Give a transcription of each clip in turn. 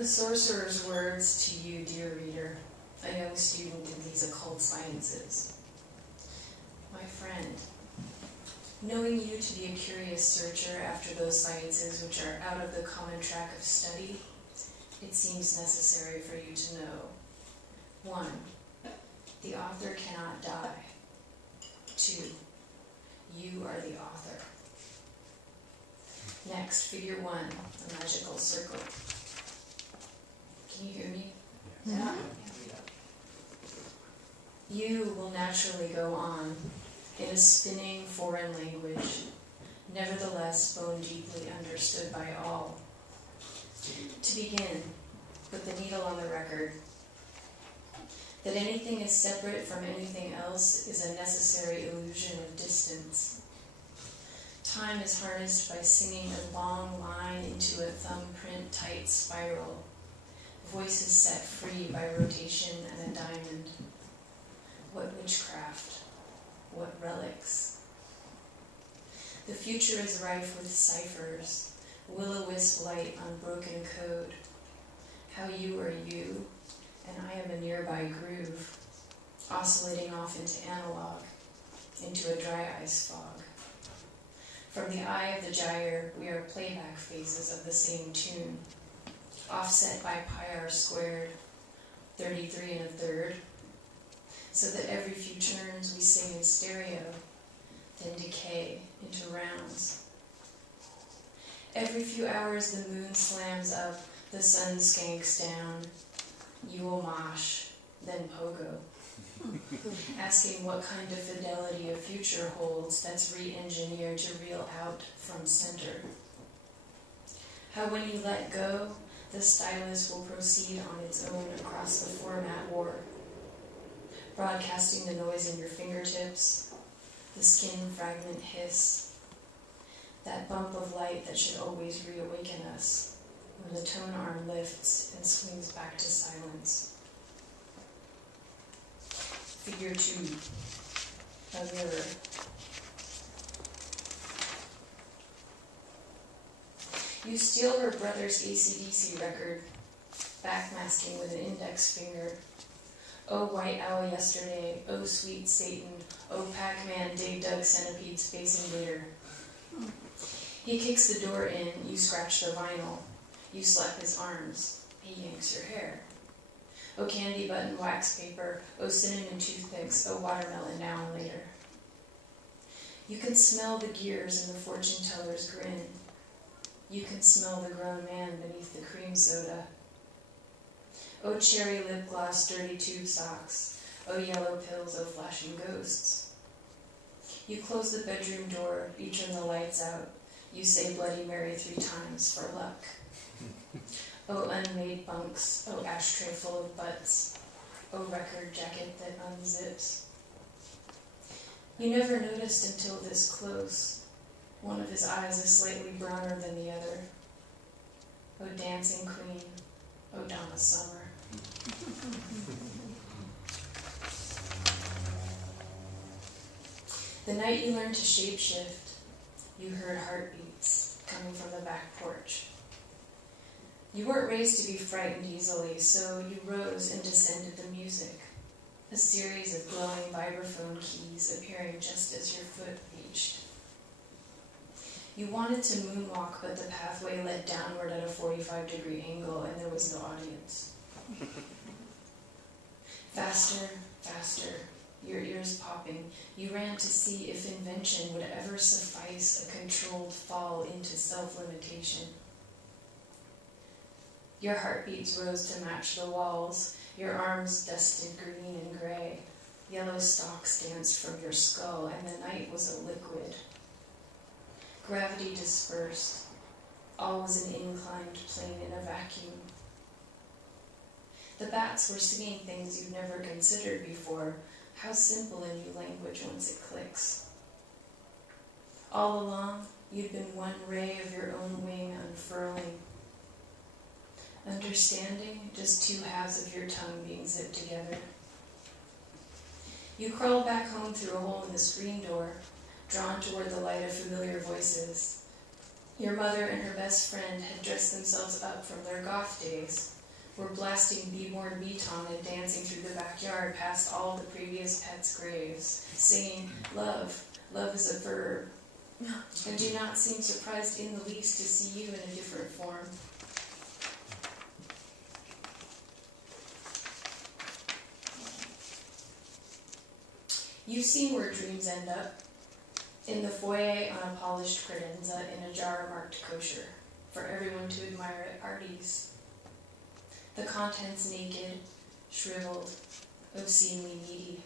The sorcerer's words to you, dear reader, a young student in these occult sciences. My friend, knowing you to be a curious searcher after those sciences which are out of the common track of study, it seems necessary for you to know. 1. The author cannot die. 2. You are the author. Next, figure 1, a magical circle. Can you hear me? Yeah. You will naturally go on in a spinning foreign language, nevertheless bone deeply understood by all. To begin, put the needle on the record. That anything is separate from anything else is a necessary illusion of distance. Time is harnessed by singing a long line into a thumbprint tight spiral. Voice is set free by rotation and a diamond. What witchcraft? What relics? The future is rife with ciphers, will-o-wisp light on broken code. How you are you, and I am a nearby groove, oscillating off into analog, into a dry ice fog. From the eye of the gyre, we are playback phases of the same tune, offset by pi r squared, 33 1/3, so that every few turns we sing in stereo, then decay into rounds. Every few hours the moon slams up, the sun skanks down. You will mosh, then pogo, asking what kind of fidelity a future holds that's re-engineered to reel out from center. How when you let go, the stylus will proceed on its own across the format war, broadcasting the noise in your fingertips, the skin fragment hiss, that bump of light that should always reawaken us when the tone arm lifts and swings back to silence. Figure 2, a mirror. You steal her brother's AC/DC record, backmasking with an index finger. Oh, white owl yesterday, oh, sweet Satan, oh, Pac-Man, dig dug centipede space invader. He kicks the door in, you scratch the vinyl. You slap his arms, he yanks your hair. Oh, candy button wax paper, oh, cinnamon toothpicks, oh, watermelon now and later. You can smell the gears in the fortune teller's grin. You can smell the grown man beneath the cream soda. Oh, cherry lip gloss, dirty tube socks. Oh, yellow pills, oh, flashing ghosts. You close the bedroom door, you turn the lights out. You say Bloody Mary 3 times for luck. Oh, unmade bunks, oh, ashtray full of butts. Oh, record jacket that unzips. You never noticed until this close. One of his eyes is slightly browner than the other. Oh, dancing queen, oh, Donna Summer. The night you learned to shapeshift, you heard heartbeats coming from the back porch. You weren't raised to be frightened easily, so you rose and descended the music, a series of glowing vibraphone keys appearing just as your foot reached. You wanted to moonwalk, but the pathway led downward at a 45-degree angle, and there was no audience. Faster, faster, your ears popping, you ran to see if invention would ever suffice a controlled fall into self-limitation. Your heartbeats rose to match the walls, your arms dusted green and gray. Yellow stalks danced from your skull, and the night was a liquid. Gravity dispersed. All was an inclined plane in a vacuum. The bats were singing things you'd never considered before. How simple a new language once it clicks. All along, you'd been one ray of your own wing unfurling. Understanding, just 2 halves of your tongue being zipped together. You crawled back home through a hole in the screen door, drawn toward the light of familiar voices. Your mother and her best friend had dressed themselves up from their goth days, were blasting Be-Born Beaton and dancing through the backyard past all the previous pets' graves, singing, "Love, love is a verb," and do not seem surprised in the least to see you in a different form. You've seen where dreams end up. In the foyer on a polished credenza in a jar marked kosher, for everyone to admire at parties. The contents naked, shriveled, obscenely needy.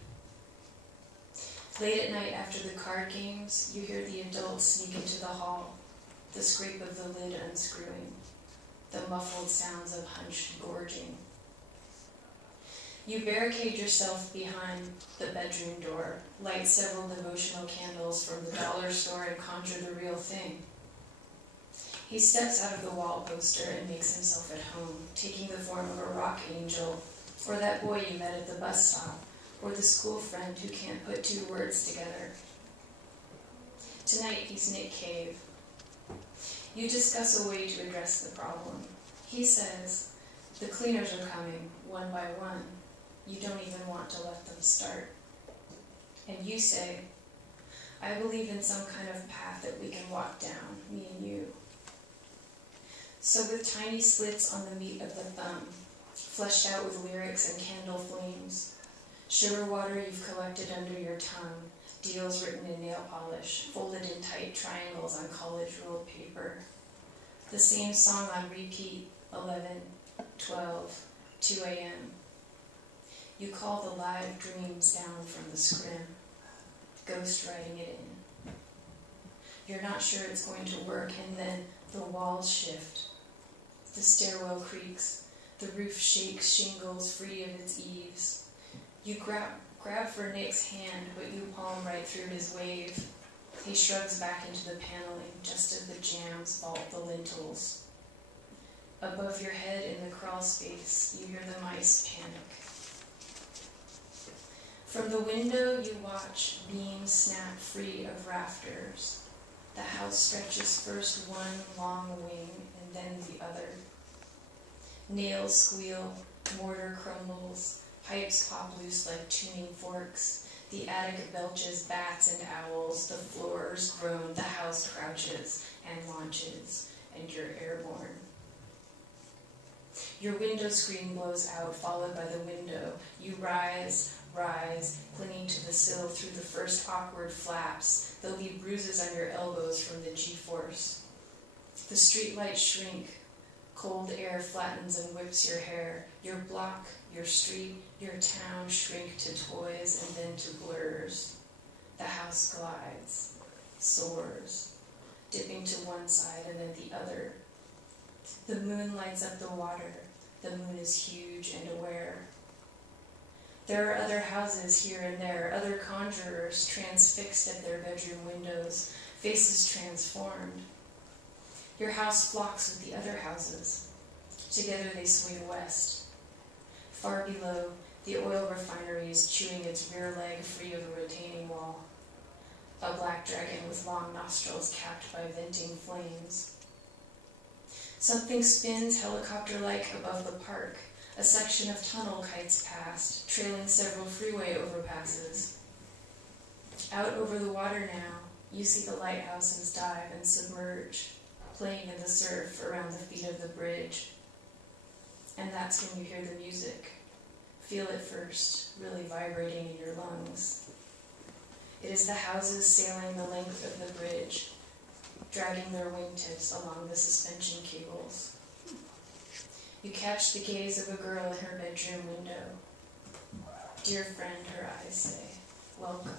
Late at night after the card games, you hear the adults sneak into the hall, the scrape of the lid unscrewing, the muffled sounds of hunched gorging. You barricade yourself behind the bedroom door, light several devotional candles from the dollar store, and conjure the real thing. He steps out of the wall poster and makes himself at home, taking the form of a rock angel, or that boy you met at the bus stop, or the school friend who can't put two words together. Tonight he's Nick Cave. You discuss a way to address the problem. He says, the cleaners are coming, one by one. You don't even want to let them start. And you say, I believe in some kind of path that we can walk down, me and you. So with tiny slits on the meat of the thumb, fleshed out with lyrics and candle flames, sugar water you've collected under your tongue, deals written in nail polish, folded in tight triangles on college ruled paper. The same song on repeat, 11, 12, 2 a.m. You call the live dreams down from the scrim, ghost writing it in. You're not sure it's going to work, and then the walls shift. The stairwell creaks, the roof shakes shingles free of its eaves. You grab for Nick's hand, but you palm right through his wave. He shrugs back into the paneling, just as the jams vault the lintels. Above your head in the crawl space, you hear the mice panic. From the window you watch beams snap free of rafters. The house stretches first one long wing and then the other. Nails squeal, mortar crumbles, pipes pop loose like tuning forks. The attic belches bats and owls, the floors groan, the house crouches and launches, and you're airborne. Your window screen blows out, followed by the window. You rise, clinging to the sill through the first awkward flaps. There'll be bruises on your elbows from the G-force. The streetlights shrink. Cold air flattens and whips your hair. Your block, your street, your town shrink to toys and then to blurs. The house glides, soars, dipping to one side and then the other. The moon lights up the water. The moon is huge and aware. There are other houses here and there, other conjurers transfixed at their bedroom windows, faces transformed. Your house flocks with the other houses. Together they swing west. Far below, the oil refinery is chewing its rear leg free of a retaining wall. A black dragon with long nostrils capped by venting flames. Something spins helicopter-like above the park. A section of tunnel kites past, trailing several freeway overpasses. Out over the water now, you see the lighthouses dive and submerge, playing in the surf around the feet of the bridge. And that's when you hear the music. Feel it first, really vibrating in your lungs. It is the houses sailing the length of the bridge, dragging their wingtips along the suspension cables. You catch the gaze of a girl in her bedroom window. Dear friend, her eyes say, welcome.